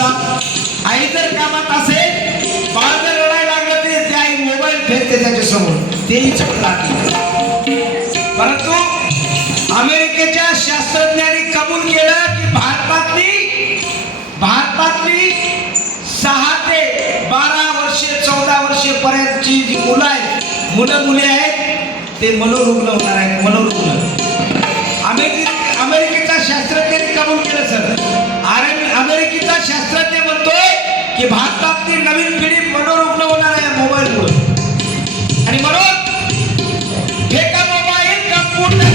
माणूसला आई जर कामात असेल, बाळ जर रडायला लागलं ते त्या आई मोबाईल फेकते त्याच्या समोर, तेही चुकत राहते. परंतु अमेरिकेच्या शास्त्रज्ञांनी कबूल केलं की भारतातली 6 ते 12 वर्षे 14 वर्षे पर्यंतची जी मुलं मुली आहेत ते मनोरुग्ण होणार आहेत. मनोरुग्ण अमेरिकेचा शास्त्रज्ञांनी कबूल केलं सर. अमेरिकेचा शास्त्रज्ञ म्हणतोय की भारतातली नवीन पिढी मनोरुग्ण होणार आहे मोबाईलमुळे. आणि म्हणून फेका मोबाईल, कम्प्युटर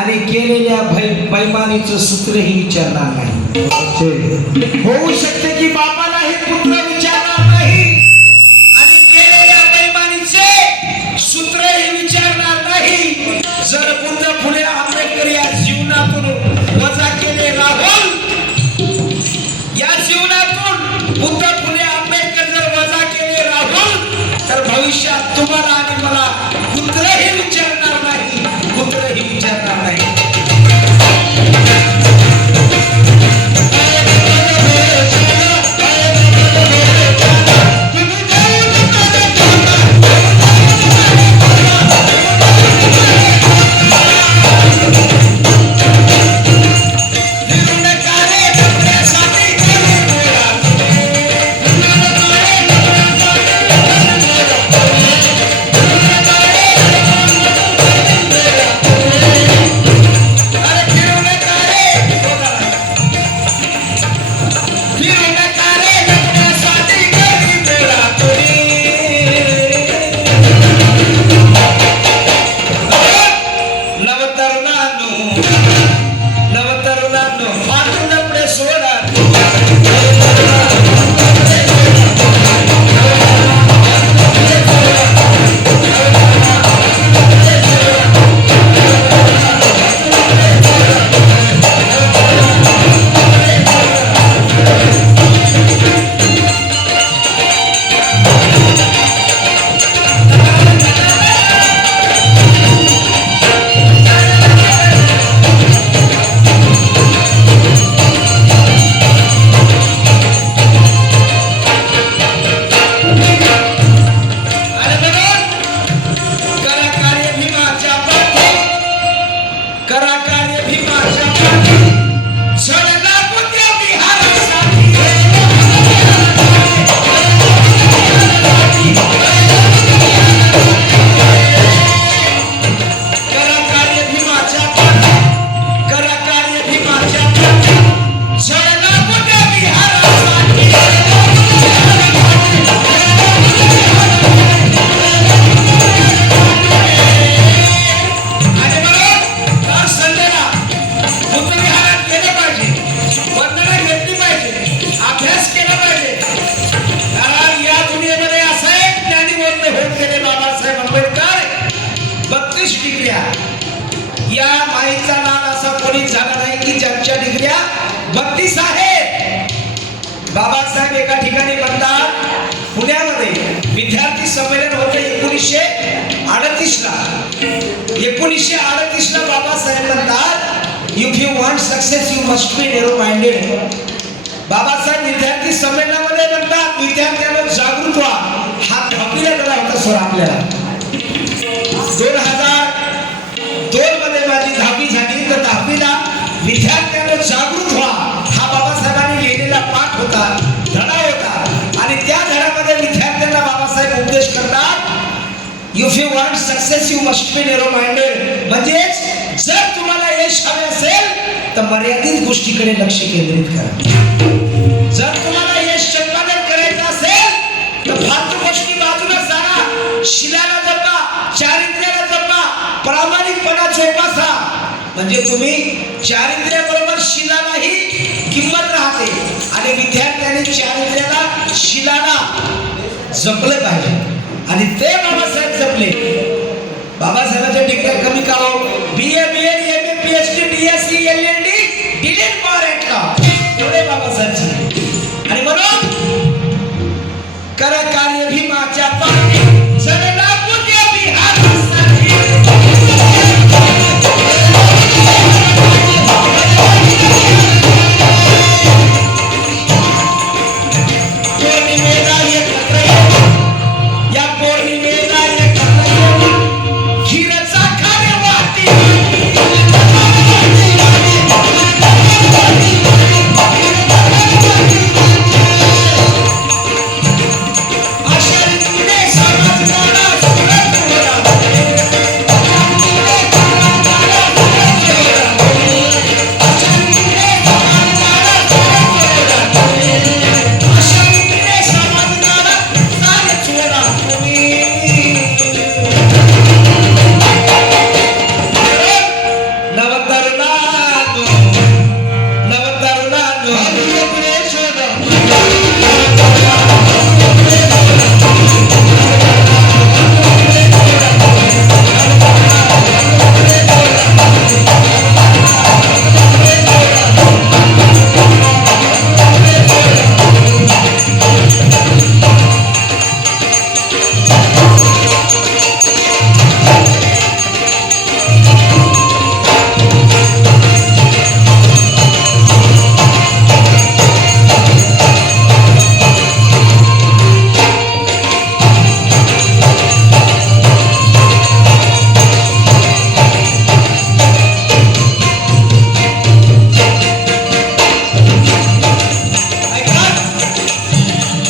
आणि केलेल्या बैमानीचं सूत्रही विचारणार नाही. होऊ शकते की बापाला हे पुत्र विचारणार नाही आणि केलेल्या बैमानीचे सूत्रही विचारणार नाही. जर बुद्ध फुले आंबेडकर या जीवनातून वजा केले राहुल, या जीवनातून बुद्ध फुले आंबेडकर जर वजा केले राहुल, तर भविष्यात तुम्हाला आणि मला पुत्रही विचारणार नाही, पुत्रही विचारणार नाही. संख्या 32 आहे. बाबासाहेब एका ठिकाणी म्हणतात, पुण्यामध्ये विद्यार्थी संमेलन होते 1938 ला. 1938 ला बाबासाहेब म्हणतात, if you want success you must be narrow minded. Babasaheb विद्यार्थी संमेलनामध्ये म्हणतात, विद्यार्थ्यांना जागृत व्हा. हा दहावीला दिला होता सर आपल्याला. 2002 मध्ये माझी 10वी झाली, तर 10वीला विद्यार्थ्यांना जागृत व्हा हा बाबासाहेबांनी लिहिलेला पाठ होता, धडा होता. आणि त्या धड्यामध्ये विद्यार्थ्यांना बाबासाहेब उपदेश करतात, if you want success you must be narrow minded. म्हणजेच जर तुम्हाला यश हवे असेल तर मर्यादित गोष्टीकडे लक्ष केंद्रित करा. जर तुम्हाला यश संपादन करायचं असेल तर फालतू गोष्टी बाजूला सारा. शिलाला जपा, चारित्र्याला जपा, प्रामाणिकपणा जोपासा. म्हणजे तुम्ही चारित्र्याबरोबर शिलालाही किंमत राहते. आणि विद्यार्थ्यांनी चारित्र्याला, शिलाला जपलं पाहिजे. आणि ते बाबासाहेब जपले. बाबासाहेबांच्या डिग्र्या कमी का हो? BA, BEd, MA, PhD, DSc, LLD, delete पार आहेत एवढे बाबासाहेबचे. आणि म्हणून कर कार्य भीमाच्या पाठी चढला पुण्य विहारासाठी. पौर्णिमेला एकत्र येऊ, या पौर्णिमेला एकत्र येऊ, खीरचा खारे वाटी. अशा रीतीने समाजाला सुरत होणार. अशा रीतीने समाजाला सुरत होणार. अशा रीतीने समाजाला सारे चोरा तुम्ही. नवतरुणानो, नवतरुणानो, आपले शोधा.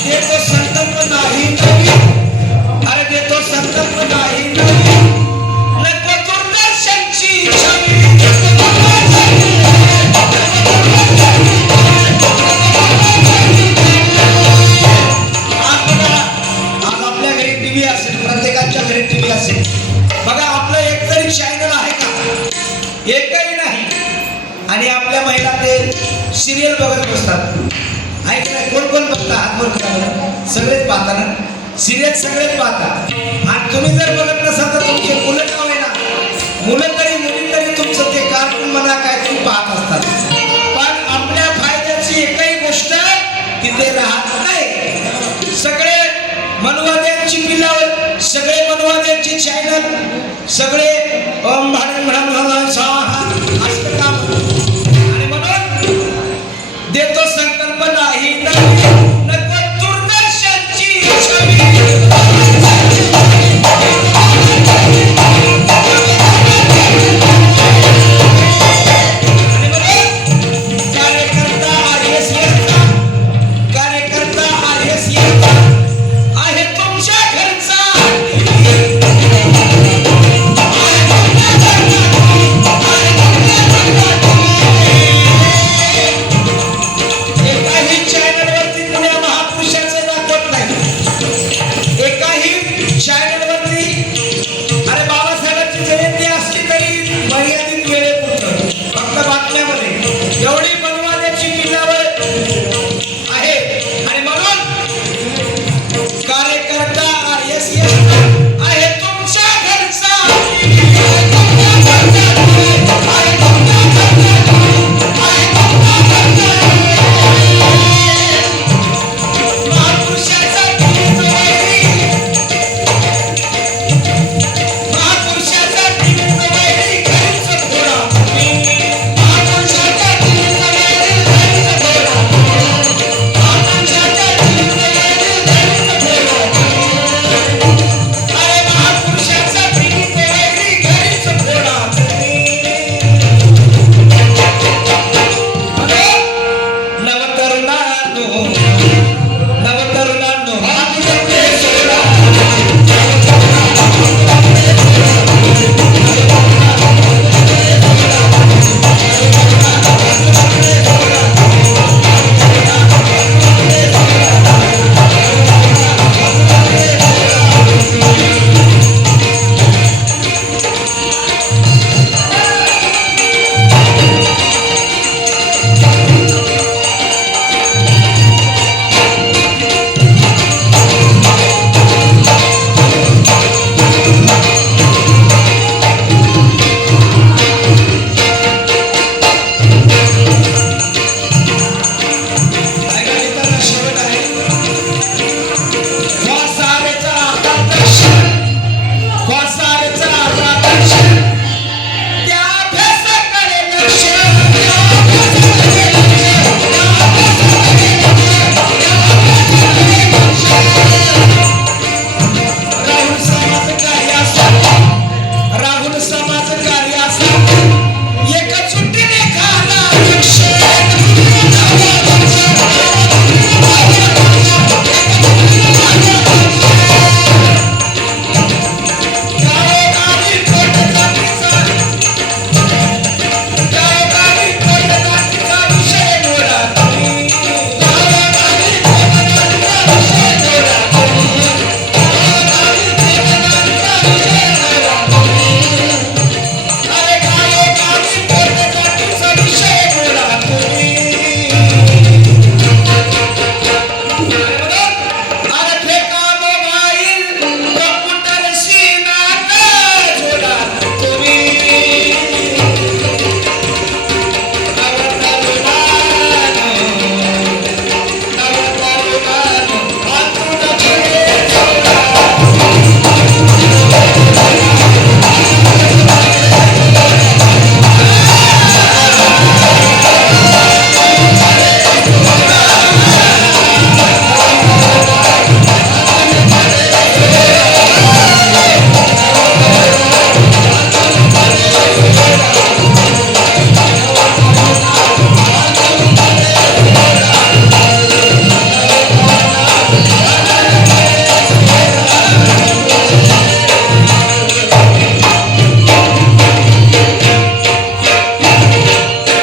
देतो संकल्प नाही नवी, अरे देतो संकल्प नाही नवी, नको दूरदर्शनची छवी. आज आपल्या घरी टीव्ही असेल, प्रत्येकाच्या घरी टीव्ही असेल. बघा आपलं एक तरी चॅनल आहे का? एकही नाही. आणि आपल्या महिला ते सिरियल बघत बसतात. ऐक नाही, कोण कोण बघता? हात वर करा. सगळेच पाहता ना सिरियल, सगळेच पाहता. आणि तुम्ही जर बघत नसाल तर तुमचे मुलं का होईना, मुलं तरी मुली तरी तुमचं ते कार्टून म्हणा काय तुम्ही पाहत असतात. पण आपल्या फायद्याची एकही गोष्ट तिथे राहत नाही. सगळे मनवाद्यांची पिलावर, सगळे मनवाद्यांची चॅनल, सगळे